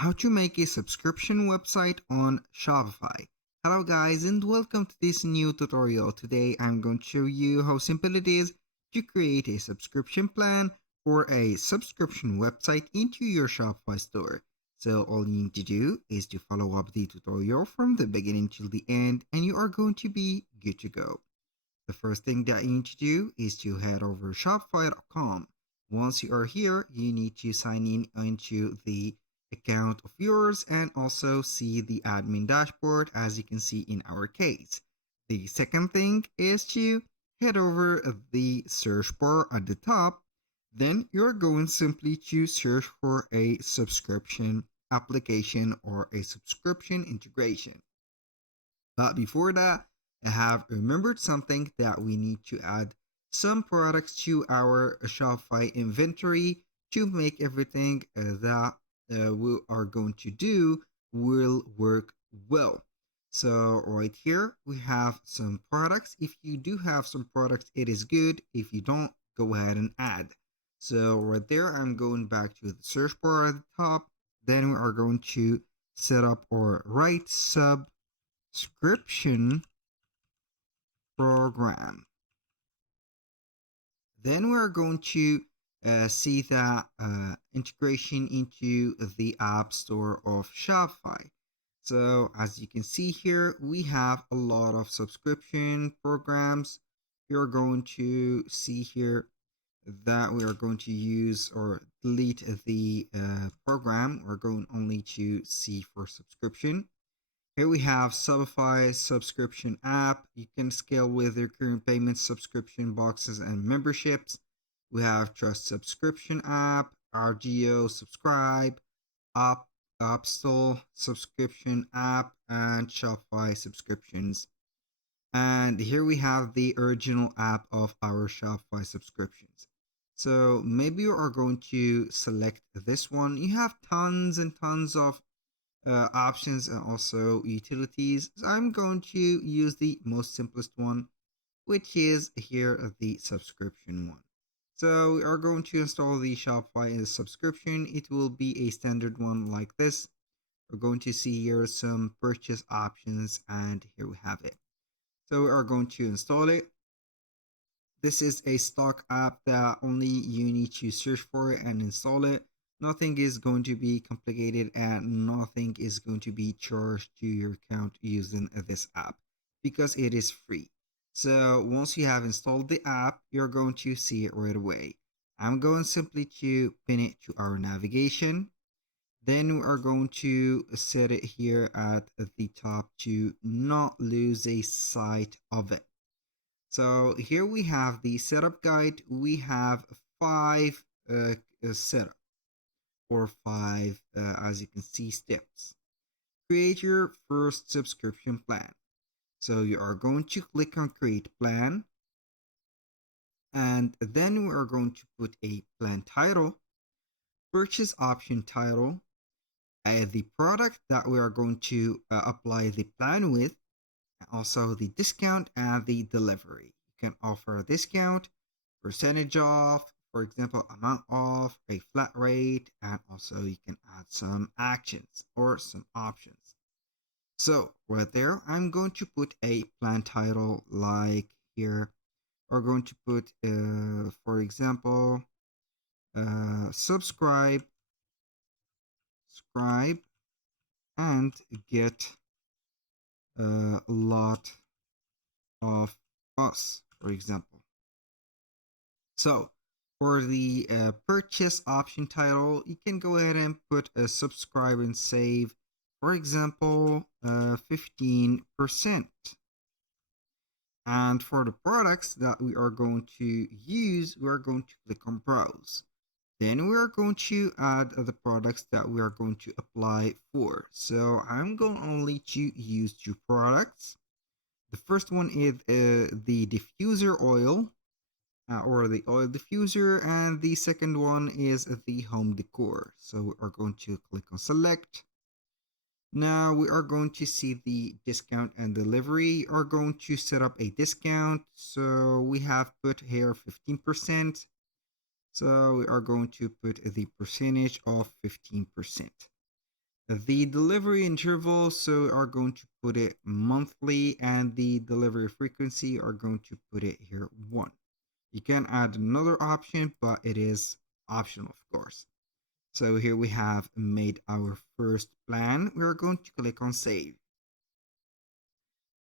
How to make a subscription website on Shopify. Hello guys and welcome to this new tutorial. Today I'm going to show you how simple it is to create a subscription plan for a subscription website into your Shopify store. So all you need to do is to follow up the tutorial from the beginning till the end and you are going to be good to go. The first thing that you need to do is to head over to shopify.com. Once you are here, you need to sign in into the account of yours and also see the admin dashboard as you can see in our case. The second thing is to head over the search bar at the top. Then you're going simply to search for a subscription application or a subscription integration. But before that, I have remembered something that we need to add some products to our Shopify inventory to make everything that we are going to do will work well. So right here, we have some products. If you do have some products, it is good. If you don't, go ahead and add. So right there, I'm going back to the search bar at the top. Then we are going to set up our right subscription program. Then we're going to see that integration into the App Store of Shopify. So as you can see here, we have a lot of subscription programs. You're going to see here that we are going to use or delete the program. We're going only to see for subscription. Here we have Shopify subscription app. You can scale with your current payments, subscription boxes, and memberships. We have Trust subscription app, RGO subscribe, App Store subscription app, and Shopify subscriptions. And here we have the original app of our Shopify subscriptions. So maybe you are going to select this one. You have tons and tons of options and also utilities. So I'm going to use the most simplest one, which is here the subscription one. So we are going to install the Shopify in the subscription. It will be a standard one like this. We're going to see here some purchase options and here we have it. So we are going to install it. This is a stock app that only you need to search for it and install it. Nothing is going to be complicated and nothing is going to be charged to your account using this app because it is free. So once you have installed the app, you're going to see it right away. I'm going simply to pin it to our navigation. Then we are going to set it here at the top to not lose a sight of it. So here we have the setup guide. We have five setup or five, as you can see, steps. Create your first subscription plan. So you are going to click on create plan. And then we are going to put a plan title, purchase option title, the product that we are going to apply the plan with, also the discount and the delivery. You can offer a discount, percentage off, for example, amount off, a flat rate, and also you can add some actions or some options. So right there, I'm going to put a plan title like here. We're going to put, for example, subscribe, and get a lot of us, for example. So for the purchase option title, you can go ahead and put a subscribe and save, for example, 15%. And for the products that we are going to use, we are going to click on browse. Then we are going to add the products that we are going to apply for. So I'm going only to use two products. The first one is the diffuser oil or the oil diffuser, and the second one is the home decor. So we are going to click on select. Now we are going to see the discount and delivery. We are going to set up a discount. So we have put here 15%. So we are going to put the percentage of 15%. The delivery interval, so are going to put it monthly, and the delivery frequency are going to put it here 1. You can add another option, but it is optional, of course. So here we have made our first plan. We are going to click on save.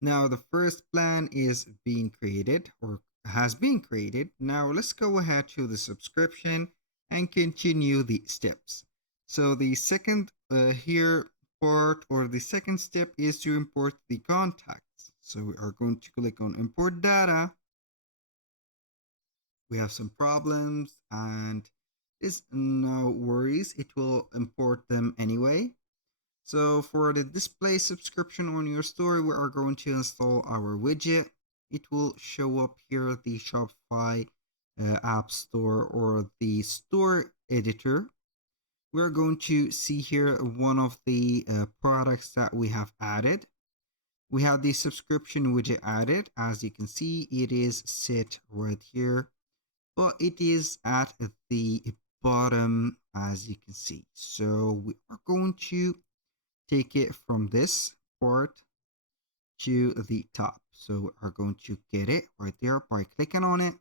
Now the first plan is being created or has been created. Now let's go ahead to the subscription and continue the steps. So the second here part or the second step is to import the contacts. So we are going to click on import data. We have some problems and it's no worries. It will import them anyway. So for the display subscription on your store, we are going to install our widget. It will show up here the Shopify app store or the store editor. We're going to see here one of the products that we have added. We have the subscription widget added. As you can see, it is set right here, but it is at the bottom, as you can see. So we are going to take it from this part to the top. So we are going to get it right there by clicking on it.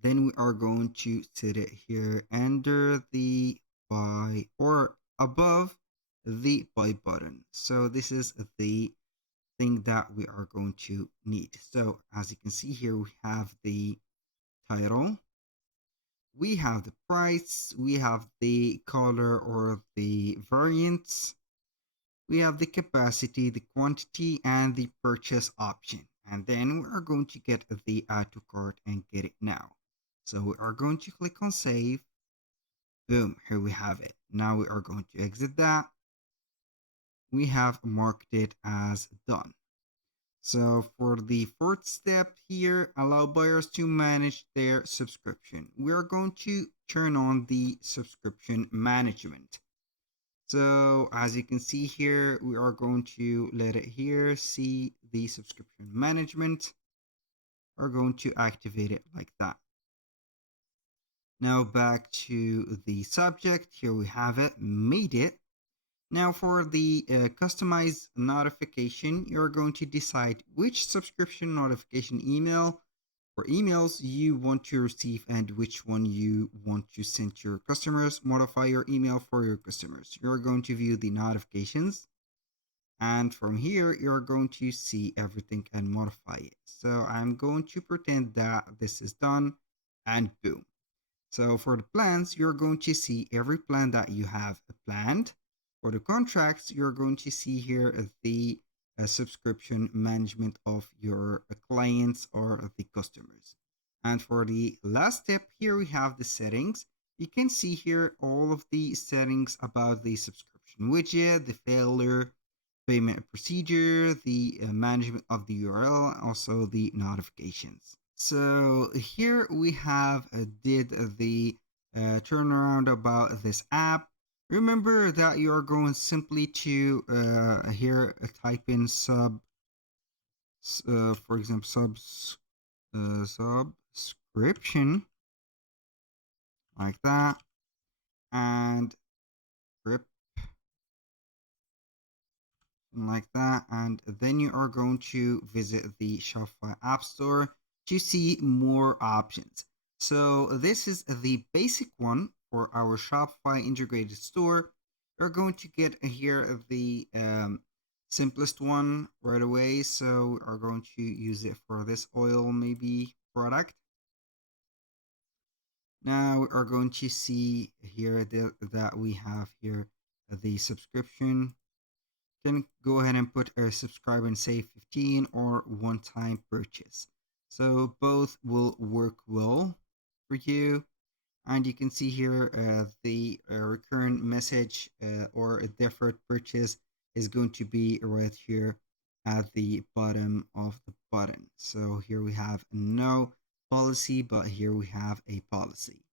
Then we are going to set it here under the buy or above the buy button. So this is the thing that we are going to need. So as you can see here, we have the title, we have the price, we have the color or the variants, we have the capacity, the quantity, and the purchase option. And then we are going to get the add to cart and get it now. So we are going to click on save. Boom, here we have it. Now we are going to exit that. We have marked it as done. So for the fourth step here, allow buyers to manage their subscription. We are going to turn on the subscription management. So as you can see here, we are going to let it here see the subscription management. We're going to activate it like that. Now back to the subject. Here we have it, made it. Now for the customized notification, you're going to decide which subscription notification email or emails you want to receive and which one you want to send to your customers. Modify your email for your customers. You're going to view the notifications. And from here, you're going to see everything and modify it. So I'm going to pretend that this is done and boom. So for the plans, you're going to see every plan that you have planned. For the contracts, you're going to see here the subscription management of your clients or the customers. And for the last step, here we have the settings. You can see here all of the settings about the subscription widget, the failure, payment procedure, the management of the URL, and also the notifications. So here we have did the turnaround about this app. Remember that you are going simply to here type in for example, subscription like that, and script like that, and then you are going to visit the Shopify App Store to see more options. So this is the basic one for our Shopify integrated store. You're going to get here the simplest one right away. So we are going to use it for this oil maybe product. Now we are going to see here that we have here the subscription. Can go ahead and put a subscribe and save 15 or one-time purchase. So both will work well for you. And you can see here the recurrent message or a deferred purchase is going to be right here at the bottom of the button. So here we have no policy, but here we have a policy.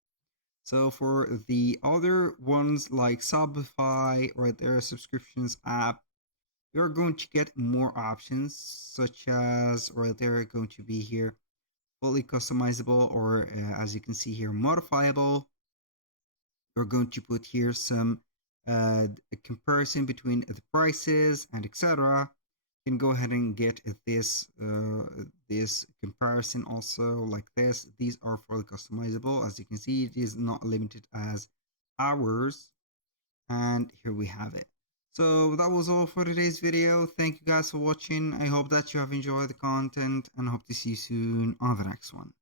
So for the other ones like Shopify, right there, subscriptions app, you're going to get more options, such as right there going to be here fully customizable, or as you can see here, modifiable. You're going to put here some a comparison between the prices and etc. You can go ahead and get this comparison also like this. These are fully customizable. As you can see, it is not limited as hours. And here we have it. So that was all for today's video. Thank you guys for watching. I hope that you have enjoyed the content and hope to see you soon on the next one.